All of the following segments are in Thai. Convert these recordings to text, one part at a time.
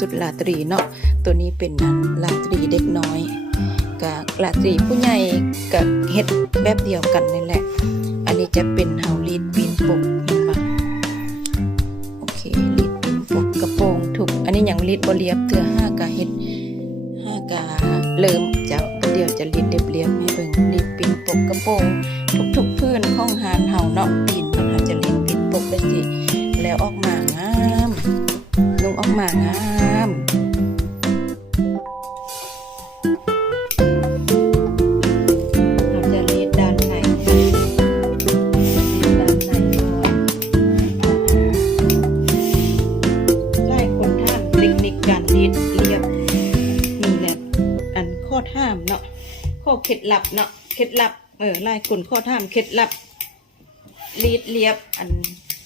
สุดลาตรีเนาะตัวนี้เป็นอันลาตรีเด็กน้อยกับลาตรีผู้ใหญ่กับเฮ็ดแบบเดียวกันนี่แหละ อันนี้จะเป็นเฮาลีดปีนปกเห็นปะโอเคลีดปีนปกกระโปรงถูก อันนี้อย่างลีดบ่เรียบเทือห้ากะเฮ็ดห้ากะเริ่มจะเดี๋ยวจะลีดเรียบๆให้เบิ่งลีดปีนปกกระโปรงทุกๆพื้นของหานเฮาเนาะปีนมันอาจจะลีดปีนปกได้สิแล้วออกมางาม ลุงออกมางามเราจะรีดด้านในรีดด้านในไล่คนท่ามเทคนิคการรีดเรียบมีแหละอันข้อท่ามเนาะข้อเคล็ดลับเนาะเคล็ดลับเออไล่คนข้อท่ามเคล็ดลับรีดเรียบอัน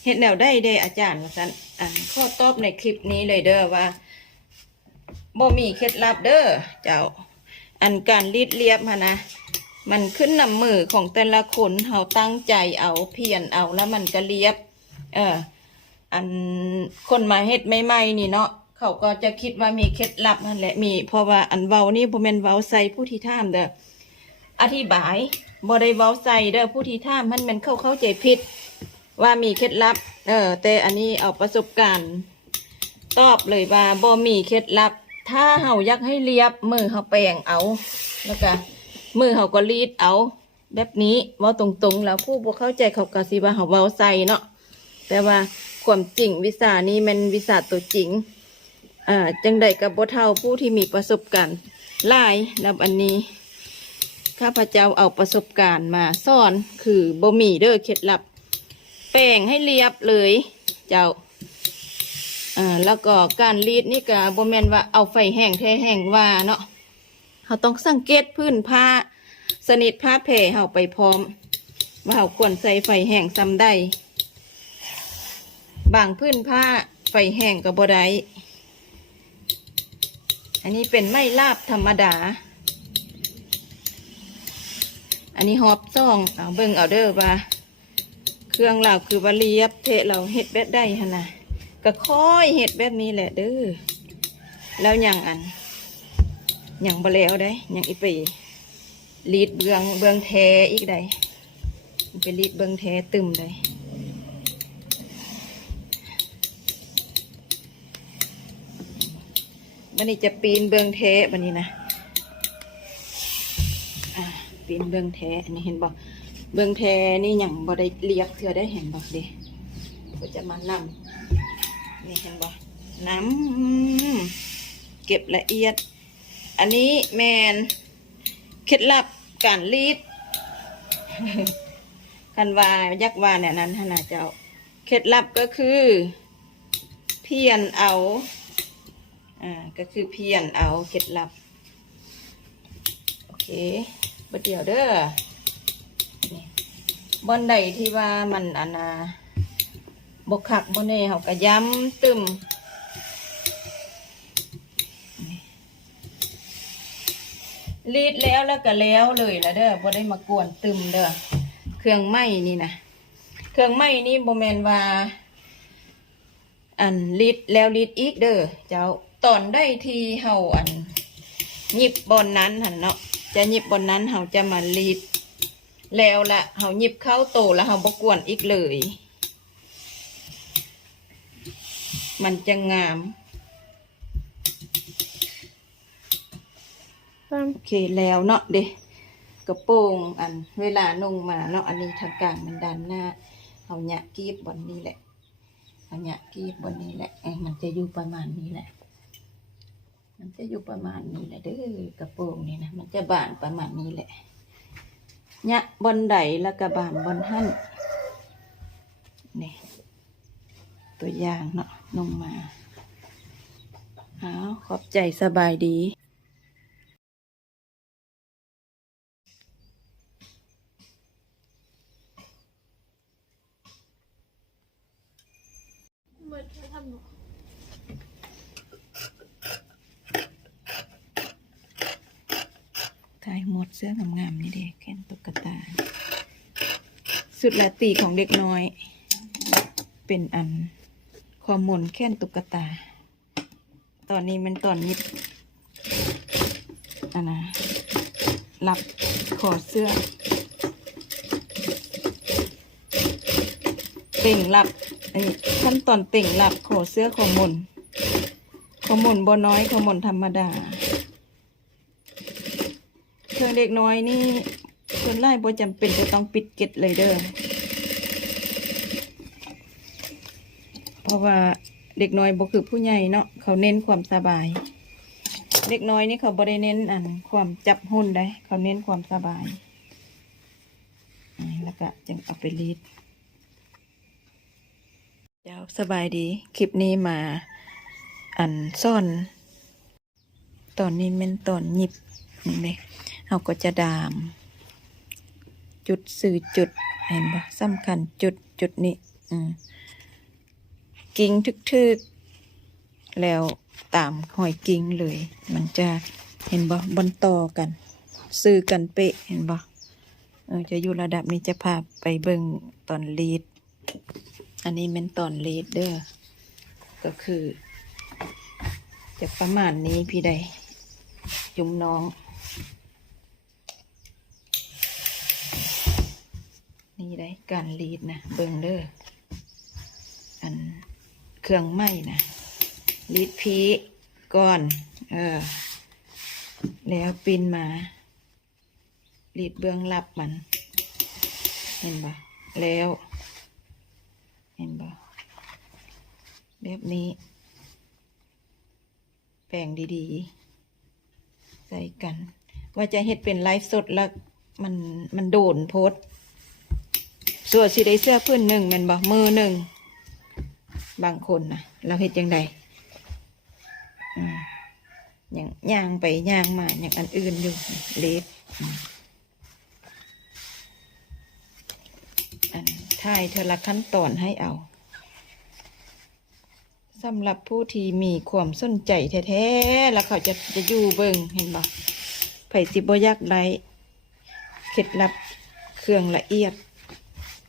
เฮ็ดแนวได้เด้อาจารย์ว่าซั่นอันข้อตอบในคลิปนี้เลยเด้อว่าบ่มีเคล็ดลับเด้อเจ้า อันการรีดเรียบหั้นะมันขึ้นนำมือของแต่ละคนเฮาตั้งใจเอาเพียรเอาแล้วมันก็เรียบ เออ อันคนมาเฮ็ดใหม่ๆนี่เนาะเขาก็จะคิดว่ามีเคล็ดลับนั่นแหละมี เพราะว่าอันเว้านี่บ่แม่นเว้าใส่ผู้ที่ถามเด้ออธิบายบ่ได้เว้าใส่เด้อผู้ที่ถามมันแมันเข้าเข้าใจผิด ว่ามีเคล็ดลับ เออแต่อันนี้เอาประสบการณ์ ตอบเลยว่าบ่มีเคล็ดลับ ถ้าเฮาอยากให้เรียบ มือเฮาแปรงเอา แล้วก็มือเฮาก็รีดเอา แบบนี้ว่าตรงๆ แล้วผู้บ่เข้าใจเขาก็สิว่าเฮาเว้าใส่เนาะแต่ว่าความจริงวิชานี้มันวิชาตัวจริงอ่าจังใดกับบ่เท่าผู้ที่มีประสบการณ์ลายแล้วอันนี้ข้าพเจ้าเอาประสบการณ์มาสอนคือบ่มีเด้อเคล็ดลับ แป้งให้เรียบเลย เจ้าอ่าแล้วก็การรีดนี่ก็บ่แม่นว่าเอาไฟแห้งแท้แห้งว่าเนาะเราต้องสังเกตพื้นผ้า สนิทผ้าแผ่เฮาไปพร้อม ว่าเฮาควรใส่ไฟแห้งซ้ำได้บางพื้นผ้าไฟแห้งก็บ่ไดอันนี้เป็นไม้ลาบธรรมดา อันนี้หอบซ่องเอาเบิ่งเอาเด้อว่า เครื่องเราคือว่าเรียบเทะเราเห็ดแบบได้ฮะนะก็ค่อยเห็ดแบบนี้แหละเด้อแล้วอย่างอันอย่างบแล้วได้อย่างอีปีรีดเบืองเบืองแทอีกได้ไปรีดเบืองแทตึมได้บันนี้จะปีนเบืองแทบันนี้นะปีนเบืองแทอันนี้เห็นบอก เบื้องแทนี่อย่างบ่ได้เรียบเธอได้เห็นบอกเด้ก็จะมานำนี่เห็นบอน้ำเก็บละเอียด อันนี้แมนเคล็ดลับการรีดกันวายักวาเนี่ยนั้นนะเจ้าเคล็ดลับก็คือ เพียนเอาอ่าก็คือเพียนเอาเคล็ดลับ โอเคบัดเดียวเด้อ บอนใดที่ว่ามันอันาบกขักบนนี้เขาก็ย้ำตึมรีดแล้วแล้วก็แล้วเลยละเด้อบ่ได้มากวนตึมเด้อเครื่องไหม้นี่นะเครื่องไหม้นี่โมเมนว่า อันรีดแล้วรีดอีกเด้อเจ้าตอนได้ทีเฮาอันหยิบบนนั้นหันเนาะจะหยิบบนนั้นเฮาจะมารีด แล้วละเฮาหยิบเข้าโตแล้วเฮาบกวนอีกเลย มันจะงาม โอเคแล้วเนาะเด็กระโปรงอันเวลานุ่งมาเนาะอันนี้ทางกลางมันด้านหน้าเอาหยะกีบบนนี้แหละเอาหยะกีบบนนี้แหละเอ้มันจะอยู่ประมาณนี้แหละ มันจะอยู่ประมาณนี้แหละเด้อกระโปรงนี่นะมันจะบานประมาณนี้แหละ เนี่ยบนไดแล้วก็บานบนหั่นนี่ตัวอย่างเนาะลงมาเอาขอบใจสบายดี เหมือนเธอทำหนู ถ่ายหมด เสื้องามๆนี่เด็กแค่นตุ๊กตา สุดละตีของเด็กน้อย เป็นอันคอมมนแค่นตุ๊กตา ตอนนี้มันตอนยิบอันนะรับขอเสื้อเต่งหลับอันนี้ขั้นตอนเต่งหลับขอเสื้อขอมนขอมนบ่น้อยขอมนธรรมดา รื่องเด็กน้อยนี่ส่วนไล่บ่จำเป็นจะต้องปิดเก็ตเลยเด้อเพราะว่าเด็กน้อยบ่คือผู้ใหญ่เนาะเขาเน้นความสบาย เด็กน้อยนี่เขาบ่ได้เน้นอันความจับหุ่นได้ เขาเน้นความสบายแล้วก็จึงเอาไปรีดเจ้าสบายดี คลิปนี้มา อันซ่อน ตอนนี้เป็นตอนหยิบนี่ไหม เราก็จะดามจุดสื่อจุดเห็นปะสำคัญจุดจุดนี้กิ้งทึกๆ แล้วตามหอยกิ้งเลย มันจะเห็นบ่บนต่อกันซื้อกันเป๊ะเห็นบ่จะอยู่ระดับนี้จะพาไปเบิ่งตอนลีด อันนี้เป็นตอนลีดเด้อก็คือ จะประมาณนี้พี่ใด ยุมน้อง นี่ได้ การลีดนะเบิงเดอร์อันเครื่องไหม้นะลีดพีก่อน เออ แล้วปินมาลีดเบื้องลับมัน เห็นปะแล้ว เห็นบ่แบบนี้ แปลงดีๆ ใส่กัน ว่าจะเฮ็ดเป็นไลฟ์สดแล้วมันมันโดนโพส ต์ส่วสิได้เสื้อพื้นหนึ่งแมันบ่มือหนึ่งบางคนนะเราเฮ็ดยังไงอย่างย่างไปย่างมาอย่างอันอื่นอยู่เล็บอืมอันทายเธอละขั้นตอนให้เอาสำหรับผู้ที่มีความสนใจแท้ๆแล้วเขาจะจะอยู่เบิงเห็นบ่ไผ่สิบอยากได้เคล็ดลับเครื่องละเอียด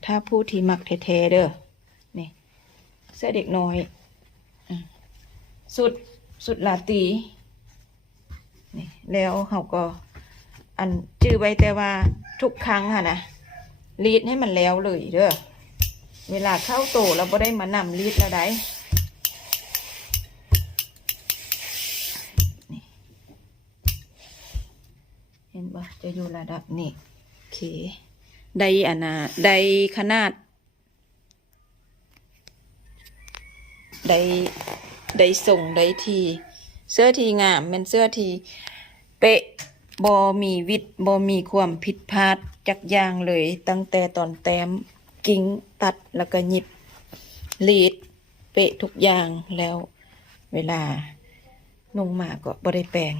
ถ้าผู้ที่มักแท้ๆเด้อนี่เสื้อเด็กน้อย สุดสุดลาตีนี่แล้วเขาก็ อันจื้อไว้แต่ว่าทุกครั้งค่ะนะรีดให้มันแล้วเลยเด้อเวลาเข้าโตเราไ่ได้มานำรีดแล้วได้เห็นปะจะอยู่ระดับนี้โอเค ได้อันนะได้ขนาด ได้ได้ส่งได้ที เสื้อทีงามเป็นเสื้อทีเป๊ะบอมีวิตบอมีความผิดพลาดจักอย่างเลย ตั้งแต่ตอนแต้มกิ้งตัดแล้วก็หยิบลีด เป๊ะทุกอย่างแล้วเวลานุ่งมาก็บ่ได้แปลง